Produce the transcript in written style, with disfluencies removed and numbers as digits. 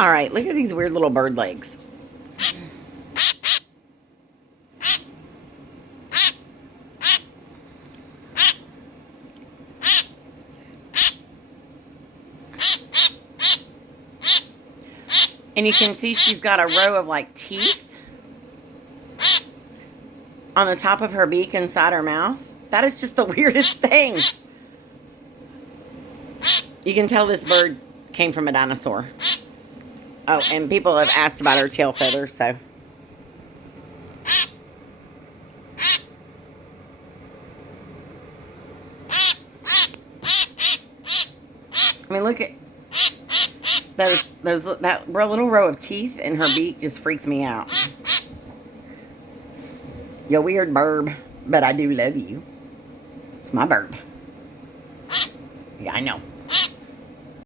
All right, look at these weird little bird legs. And you can see she's got a row of like teeth on the top of her beak inside her mouth. That is just the weirdest thing. You can tell this bird came from a dinosaur. Oh, and people have asked about her tail feathers, so. I mean, look at that little row of teeth in her beak just freaks me out. You're weird, Birb, but I do love you. It's my Birb. Yeah, I know.